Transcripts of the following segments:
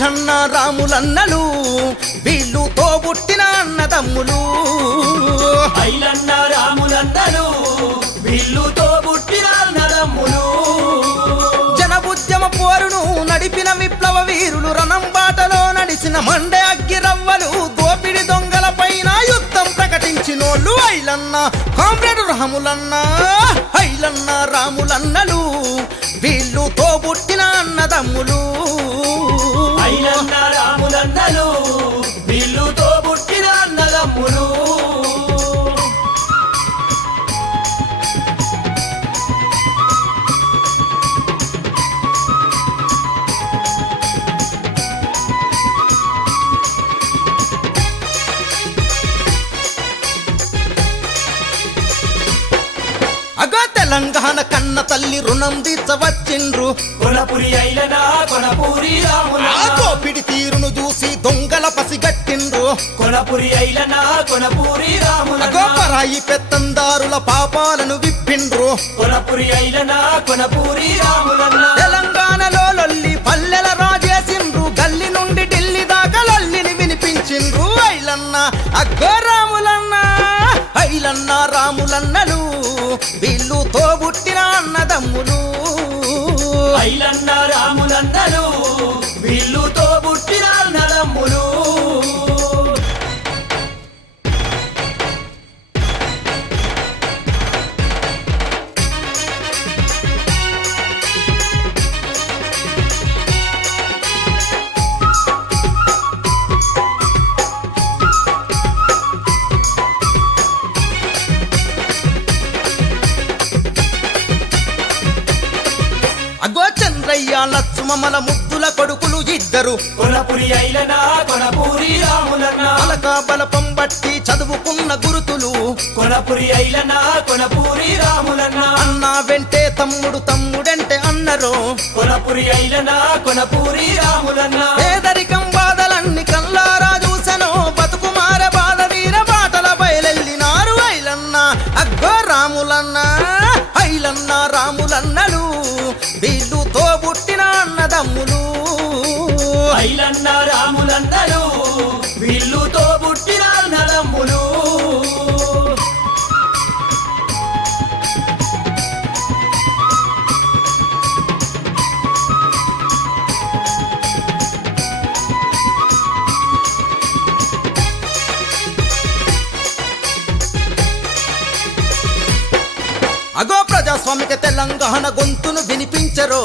ఐలన్న రాములన్నలు వీళ్ళు తోబుట్టిన అన్నదమ్ములు ఐలన్న రాములన్నలు వీళ్ళు తోబుట్టిన అన్నదమ్ములు జన ఉద్యమ పోరును నడిపిన విప్లవ వీరులు రణం బాటలో నడిసిన మండే అగ్గిరవ్వలు దోపిడి దొంగల పైన యుద్ధం ప్రకటించినోళ్ళు ఐలన్న కామ్రేడు రాములన్న ఐలన్న రాములన్నలు వీళ్ళు తోబుట్టిన అన్నదమ్ములు ఐలన్న రాములన్నలు వీళ్ళు తోబుట్టిన అన్నదమ్ములు అగో తెలంగాణ కన్న తల్లి రుణం తీర్చవచ్చిండ్రు కొనపురి ఐలన కొనపూరి రాములన్న దోపిడి తీరును చూసి దొంగల పసిగట్టిండ్రు కొనపురి ఐలన కొనపూరి అగో రాములన్న పరాయి పెత్తందారుల పాపాలను విప్పిండ్రు కొనపురి ఐలన కొనపూరి రాములన్న తెలంగాణలో లొల్లి పల్లెల రాజేసిండ్రు గల్లి నుండి ఢిల్లీ దాకా లొల్లిని వినిపించిండ్రు ఐలన్న అగ్గో రాములన్న ఐలన్న రాములన్నలు వీళ్ళు తోబుట్టిన అన్నదమ్ములు ఐలన్న రాములన్నలు వీళ్ళు తోబుట్టిన అన్నదమ్ములు అగో చంద్రయ్య లక్ష్మమల ముద్దుల కొడుకులు ఇద్దరు కొనపురి ఐలన కొనపూరి రాములన్న అలక బలపం బట్టి చదువుకున్న గురుతులు కొనపురి ఐలన కొనపూరి రాములన్న అన్న వెంటే తమ్ముడు తమ్ముడంటే అన్నరు కొనపురి ఐలన కొనపూరి రాములన్న పేదరికం బాధలన్నీ కల్లారా చూసెను బతుకుమార బాధ వీర బాటల బయలెళ్ళినారు ఐలన్న అగ్గో రాములన్న ఐలన్న రాములన్నలు వీళ్ళు తోబుట్టిన అన్నదమ్ములు ఐలన్న రాములన్నలు వీళ్ళు తోబుట్టిన అన్నదమ్ములు అగో ప్రజాస్వామిక తెలంగాణ గొంతును వినిపించరు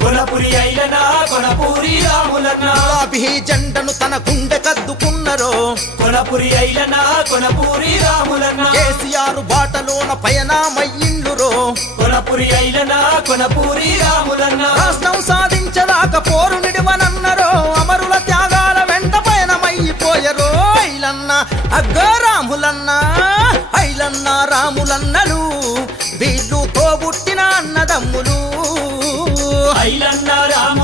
కొనపురి ఐలన కొనపూరి రాములన్న గులాబీ జెండను తన గుండె కద్దుకున్నరు కొనపురి ఐలన కొనపూరి రాములన్న కేసీఆర్ బాటలోన పయనమయ్యిండ్రు కొనపురి ఐలన కొనపూరి రాములన్న రాష్ట్రం సాధించదాక పోరు నిడివనన్నరు అమరుల త్యాగాల వెంట పయనమైపోయరు ఐలన్న అగ్గో రాములన్న ఐలన్న రాములన్నలు వీళ్ళు తోబుట్టిన అన్నదమ్ములు ఐలన్న రాము